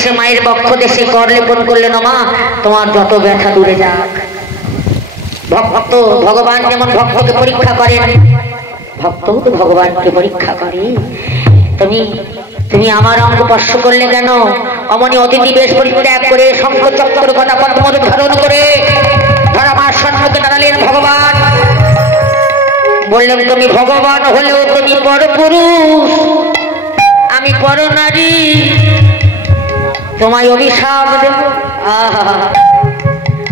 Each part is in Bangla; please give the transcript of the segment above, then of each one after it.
এসে মায়ের বক্ষ দেশে কর লেপন করলেন, মা তোমার যত ব্যথা দূরে যাক। ভক্ত ভগবান যেমন ভক্তকে পরীক্ষা করেন, ভক্ত তো ভগবানকে পরীক্ষা করে। তুমি আমার অঙ্গ স্পর্শ করলে কেন? অমনি অতিথি বেশ পরিত্যাগ করে শঙ্খ চক্র গদা পদ্ম ধারণ করে ধরা মার সম্মুখে দাঁড়ালেন ভগবান। বললেন, তুমি ভগবান হলেও তুমি পরপুরুষ, আমি পর নারী, তোমায় অভিশাপ দেব।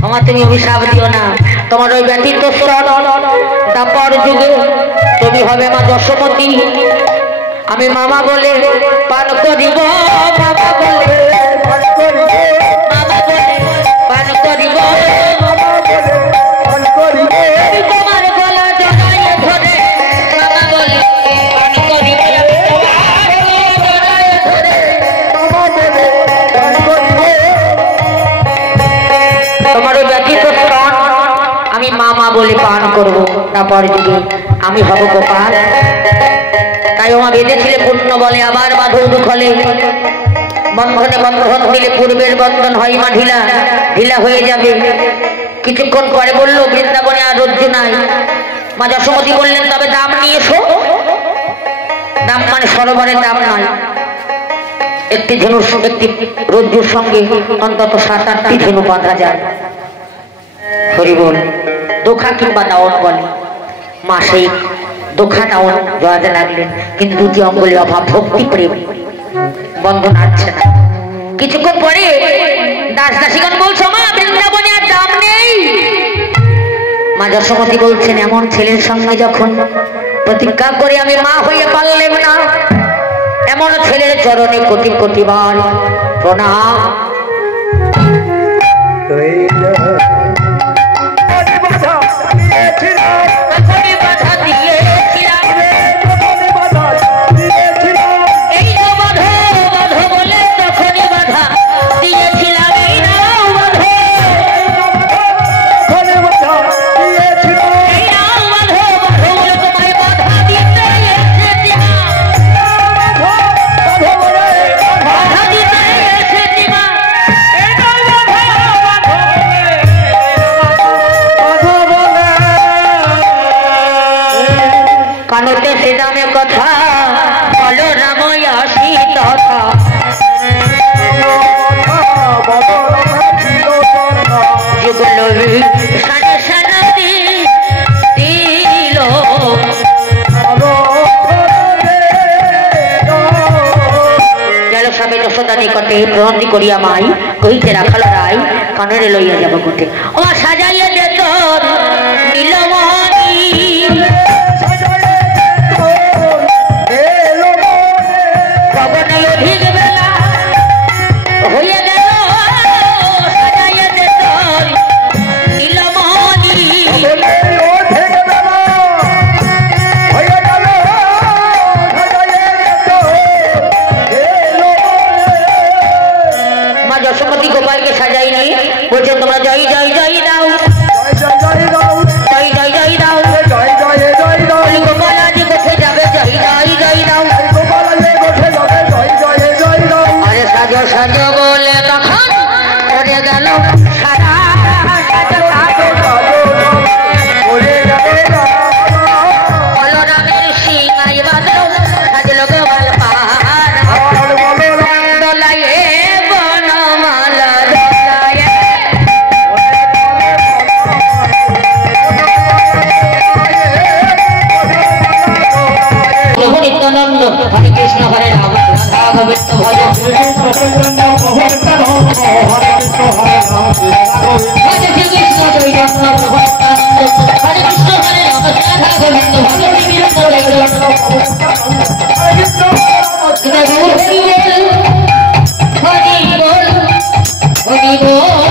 আমার তুমি অভিশাপ দিও না, তোমার ওই ব্যতীত তারপর যুগে তুমি হবে মা যশোমতী। আমি মামা বলে পান করিব, মামা বলে পান করিব, মামা বলে পান করিব, মামা বলে পান করিব, তোমার গলা জড়াইয়ে ধরে মামা বলে পান করিব, তোমার গলা জড়াইয়ে ধরে মামা বলে পান করিব। তোমার ব্যতীত আমি মামা বলে পান করব, তারপর যুগে আমি হব গোপাল। তাই ওমা বেঁধেছিলে পূর্ণ বলে, আবার বাঁধো দুখলে, বন্ধনে বন্ধন দিলে পূর্বের বন্ধন হয় মা ঢিলা, ঢিলা হয়ে যাবে। কিছুক্ষণ পরে বললো, বৃন্দাবনে আর রজ্জু নাই। মা যশোমতী বললেন, তবে দাম নিয়ে এসো। দাম মানে সরোবরের দাম নয়, একটি ধেনু, একটি রজ্জুর সঙ্গে অন্তত 7-8টি ধেনু বাঁধা যায়। হরি বল, দোখা কিংবা নাওন বলে। মা সেই দোখা নাওন জড়াতে লাগলেন, কিন্তু দুটি অঙ্গুলের অভাব, ভক্তি প্রেম, বন্ধন আসছে না। কিছুক্ষণ পরে দাস দাসীগণ বলছো, মা বৃন্দাবনে আর দাম নেই। মা যশোমতী বলছেন, এমন ছেলের সঙ্গে যখন প্রতিজ্ঞা করে আমি মা হয়ে পারলেম না, এমন ছেলের চরণে কোটি কোটিবার প্রণাম। কানতে সে দামে কথা বলো রাময়া সীতা, যুগল সাড়ে সারাতি দিল। গেল সবে যশোদা নিকটে প্রণতি করিয়া মাই, কহিতে রাখাল রায় কানরে লইয়া যাব কোটে। ও সাজাইয়া দে তোর নীলমণি, যশোমতী গোপালকে সাজাই নিয়ে বলছে, তোমরা জয় জয় জয় দাও, জয় জয় জয় দাও, গোপাল আজ কোথায় যাবে, জয় জয় জয় দাও, আরে সাজো সাজো বলে তখন পড়ে গেল সারা বলরামের সিংহাই বাঁধো, সাজলো গোপাল হরে কৃষ্ণ হরে রাম রাধা গোবিন্দ ভজ, হরে কৃষ্ণ চৈতন্য প্রভু নিত্যানন্দ, হরে কৃষ্ণ হরে রাম রাধা গোবিন্দ ভজ, হরি বল হরি বল হরি বল।